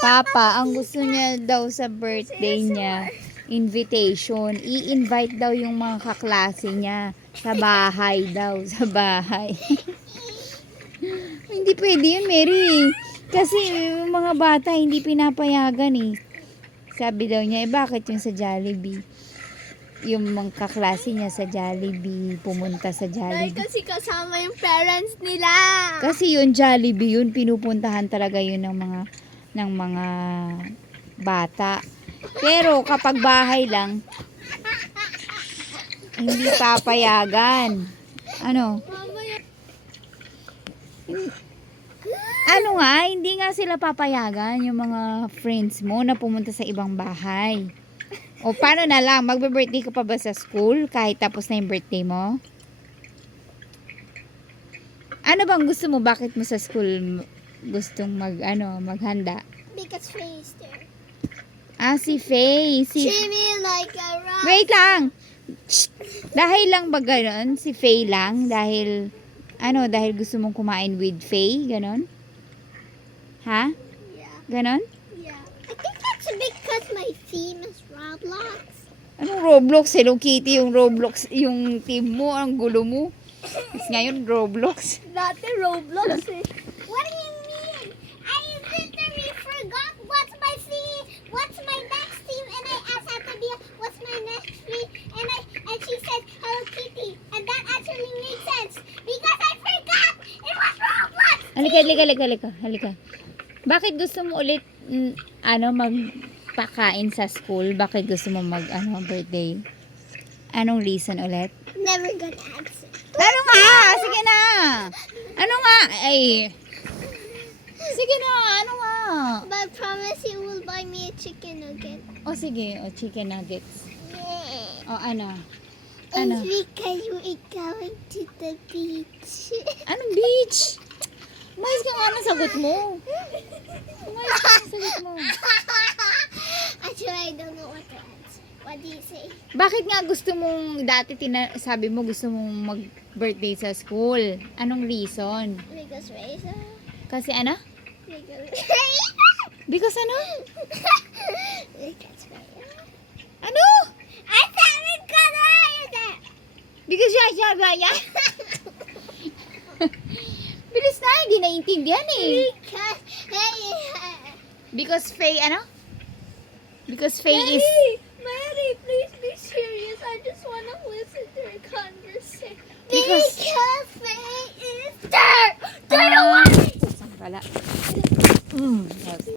Papa, ang gusto niya daw sa birthday niya, invitation. I-invite daw yung mga kaklase niya sa bahay daw, sa bahay. hindi pwede yun, Mary. Kasi yung mga bata hindi pinapayagan eh. Sabi daw niya, eh bakit yung sa Jollibee? Yung mga kaklase niya sa Jollibee, pumunta sa Dahil Jollibee. kasi kasama yung parents nila. Kasi yun Jollibee yun pinupuntahan talaga yun ng mga ng mga bata. Pero kapag bahay lang hindi papayagan. Ano? Ano nga, hindi nga sila papayagan yung mga friends mo na pumunta sa ibang bahay. O paano na lang, magbe-birthday ka pa ba sa school kahit tapos na yung birthday mo? Ano bang gusto mo? Bakit mo sa school gustong mag, ano, maghanda? Because Faye is there. Ah, si Faye. Si... Mean like a rock. Wait lang! Shh! Dahil lang ba ganon? Si Faye lang? Dahil, ano, dahil gusto mong kumain with Faye? Ganon? Ha? Yeah, Ganon? yeah. I think that's because my theme is Roblox. Anong Roblox? Hello Kitty, yung Roblox, yung team mo, ang gulo mo. Tapos ngayon, Roblox. Dati Roblox eh. What do you mean? I literally forgot what's my theme, what's my next theme, and I asked Atabia what's my next theme, and I and she said Hello Kitty, and that actually made sense because I forgot it was Roblox. Halika, halika, halika, halika, halika. Bakit gusto mo ulit, mm, ano, magpakain sa school? Bakit gusto mo mag, ano, birthday? Anong reason ulit? Never gonna answer. Ano nga? Sige na! Ano nga? Ay! Sige na, ano nga? But promise you will buy me a chicken nugget. O sige, o chicken nuggets. Yeah. O ano? Ano? It's because we're going to the beach. Anong beach? Umayos ka nga ng sagot mo. Umayos ka ng sagot mo. Actually, I don't know what to answer. What do you say? Bakit nga gusto mong, dati tina, sabi mo gusto mong mag-birthday sa school? Anong reason? Because Reza. Kasi ano? Because Because ano? Because Reza. Ano? I said because Reza. Because siya gaya? Bilis na, hindi naiintindihan eh. Because Because Faye, ano? Because Faye is... Mary, please be serious. I just want to listen to her conversation. Because- Because Faye is there. Do you Ah, want? Saan pala? Mm, yes.